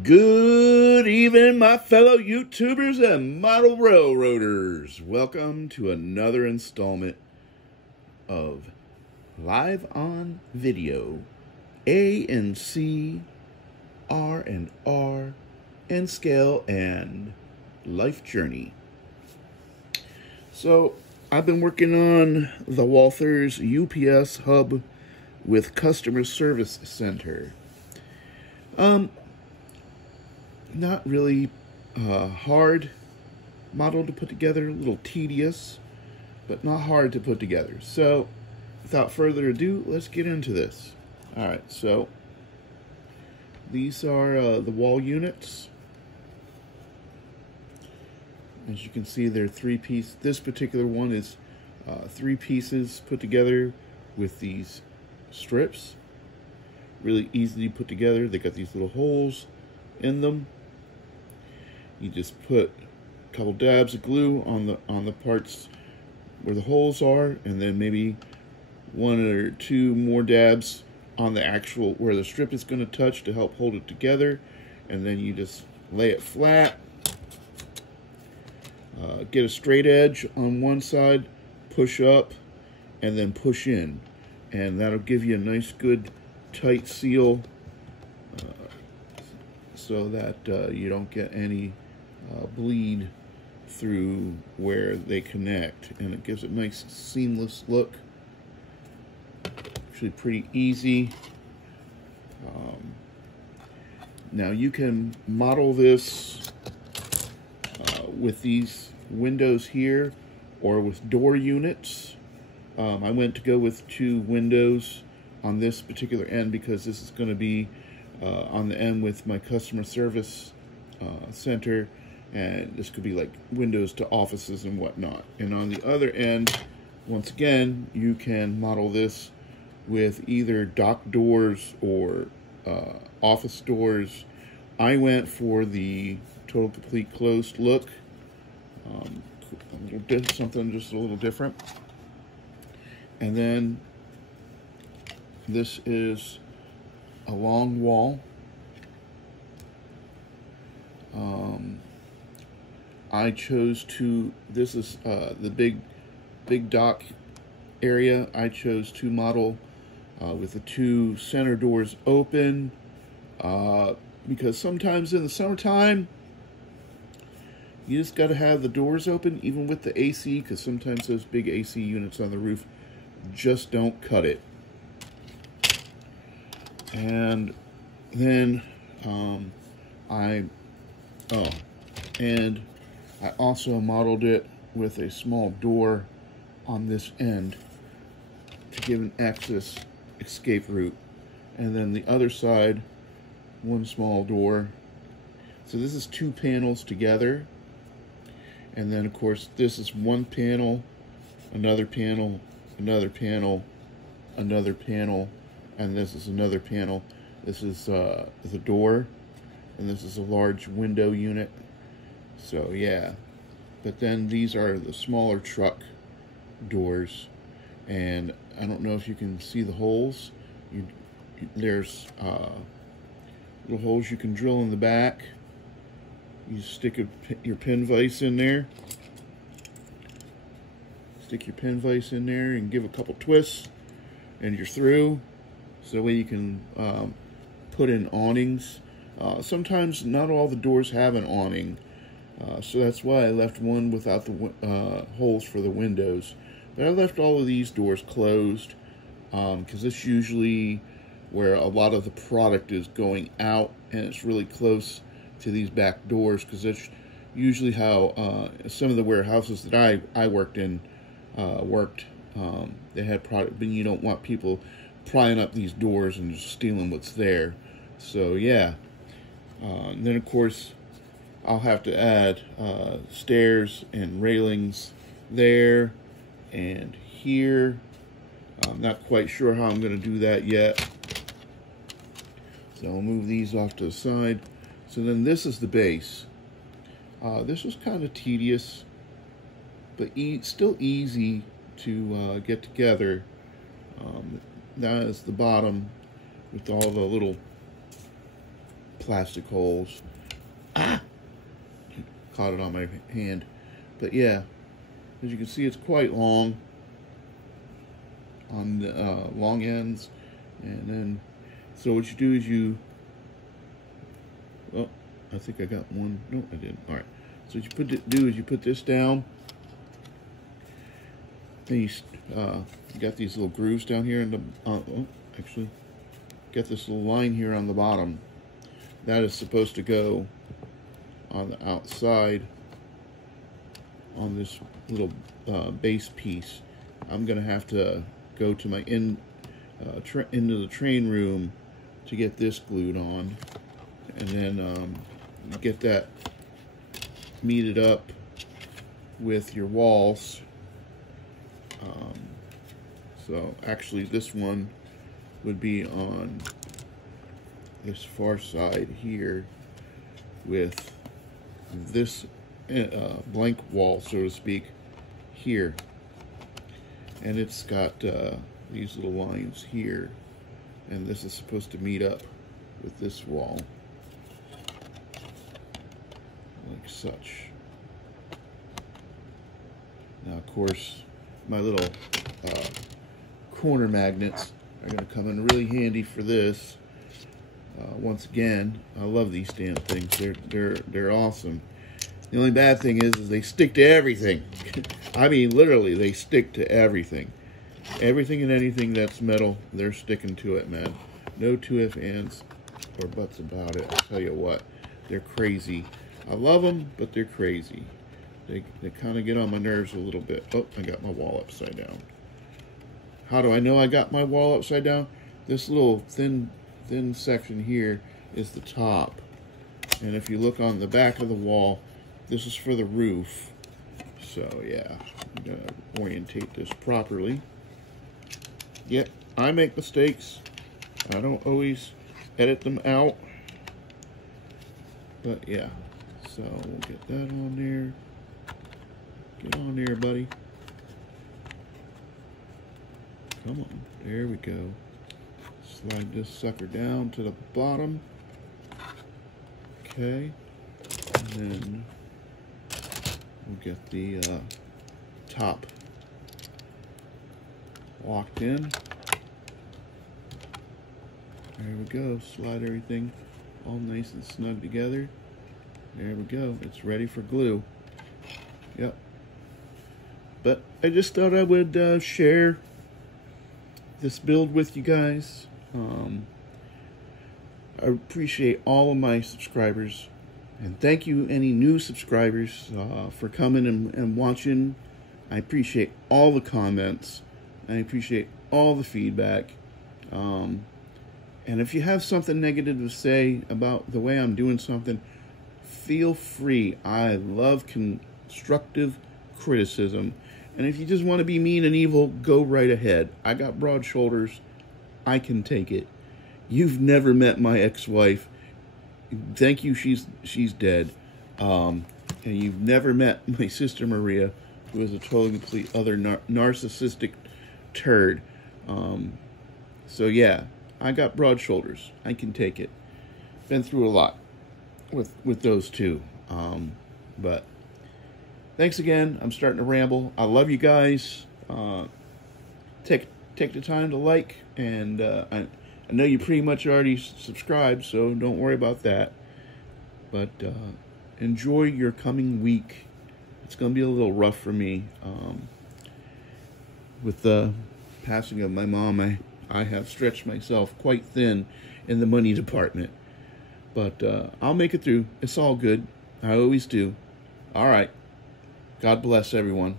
Good evening, my fellow YouTubers and model railroaders. Welcome to another installment of Live on Video, A and C, R and R, and Scale and Life Journey. So, I've been working on the Walthers UPS hub with Customer Service Center. Not really hard model to put together, a little tedious, but not hard to put together. So, without further ado, let's get into this. Alright, so these are the wall units. As you can see, they're three-piece. This particular one is three pieces put together with these strips. Really easily put together. They got these little holes in them. You just put a couple dabs of glue on the parts where the holes are, and then maybe one or two more dabs on the actual where the strip is going to touch to help hold it together, and then you just lay it flat. Get a straight edge on one side, push up, and then push in, and that'll give you a nice, good, tight seal, so that you don't get any bleed through where they connect, and it gives it a nice seamless look. Actually pretty easy. Now you can model this with these windows here or with door units. I went to go with two windows on this particular end because this is going to be on the end with my customer service center, and this could be like windows to offices and whatnot. And on the other end, once again, you can model this with either dock doors or office doors. I went for the total complete closed look. Something just a little different. And then this is a long wall. I chose to, this is the big dock area. I chose to model with the two center doors open because sometimes in the summertime you just got to have the doors open even with the AC, because sometimes those big AC units on the roof just don't cut it. And then I also modeled it with a small door on this end to give an access escape route, and then the other side, one small door. So this is two panels together, and then of course this is one panel, another panel, another panel, another panel, and this is another panel. This is the door, and this is a large window unit. So yeah, but then these are the smaller truck doors, and I don't know if you can see the holes. There's little holes you can drill in the back. You stick your pin vise in there. Stick your pin vise in there and give a couple twists, and you're through. So that way you can put in awnings. Sometimes not all the doors have an awning, so that's why I left one without the holes for the windows. But I left all of these doors closed because it's usually where a lot of the product is going out, and it's really close to these back doors, because that's usually how some of the warehouses that I worked in worked. They had product, but you don't want people prying up these doors and just stealing what's there. So yeah, and then of course I'll have to add stairs and railings there and here. I'm not quite sure how I'm going to do that yet, so I'll move these off to the side. So then this is the base. This was kind of tedious, but still easy to get together. That is the bottom with all the little plastic holes. Ah! Caught it on my hand. But yeah, as you can see, it's quite long on the long ends. And then, so what you do is you, oh, I think I got one. No, I didn't. All right. So what you do is you put this down. Then you got these little grooves down here in the, oh, actually, get this little line here on the bottom. That is supposed to go on the outside on this little base piece. I'm gonna have to go to my into the train room to get this glued on, and then get that meted up with your walls. So actually this one would be on this far side here with this blank wall, so to speak, here. And it's got these little lines here, and this is supposed to meet up with this wall like such. Now of course my little corner magnets are going to come in really handy for this. Once again, I love these damn things. They're awesome. The only bad thing is they stick to everything. I mean, literally, they stick to everything. Everything and anything that's metal, they're sticking to it, man. No two ifs, ands, or buts about it. I'll tell you what, they're crazy. I love them, but they're crazy. They kind of get on my nerves a little bit. Oh, I got my wall upside down. How do I know I got my wall upside down? This little thin section here is the top. And if you look on the back of the wall, this is for the roof. So yeah, I'm gonna orientate this properly. Yep, I make mistakes. I don't always edit them out. But yeah, so we'll get that on there. Get on there, buddy. Come on, there we go. Slide this sucker down to the bottom. Okay, and then we'll get the top locked in. There we go. Slide everything all nice and snug together. There we go. It's ready for glue. Yep. But I just thought I would share this build with you guys. I appreciate all of my subscribers, and thank you any new subscribers for coming and watching. I appreciate all the comments. I appreciate all the feedback. And if you have something negative to say about the way I'm doing something, feel free. I love constructive criticism. And if you just want to be mean and evil, go right ahead. I got broad shoulders. I can take it. You've never met my ex-wife. Thank you, she's dead. And you've never met my sister Maria, who is a totally complete other narcissistic turd. So yeah, I got broad shoulders. I can take it. Been through a lot with those two. But thanks again. I'm starting to ramble. I love you guys. Take the time to like, and I know you pretty much already subscribed, so don't worry about that. But enjoy your coming week. It's going to be a little rough for me. With the passing of my mom, I have stretched myself quite thin in the money department. But I'll make it through. It's all good. I always do. All right. God bless everyone.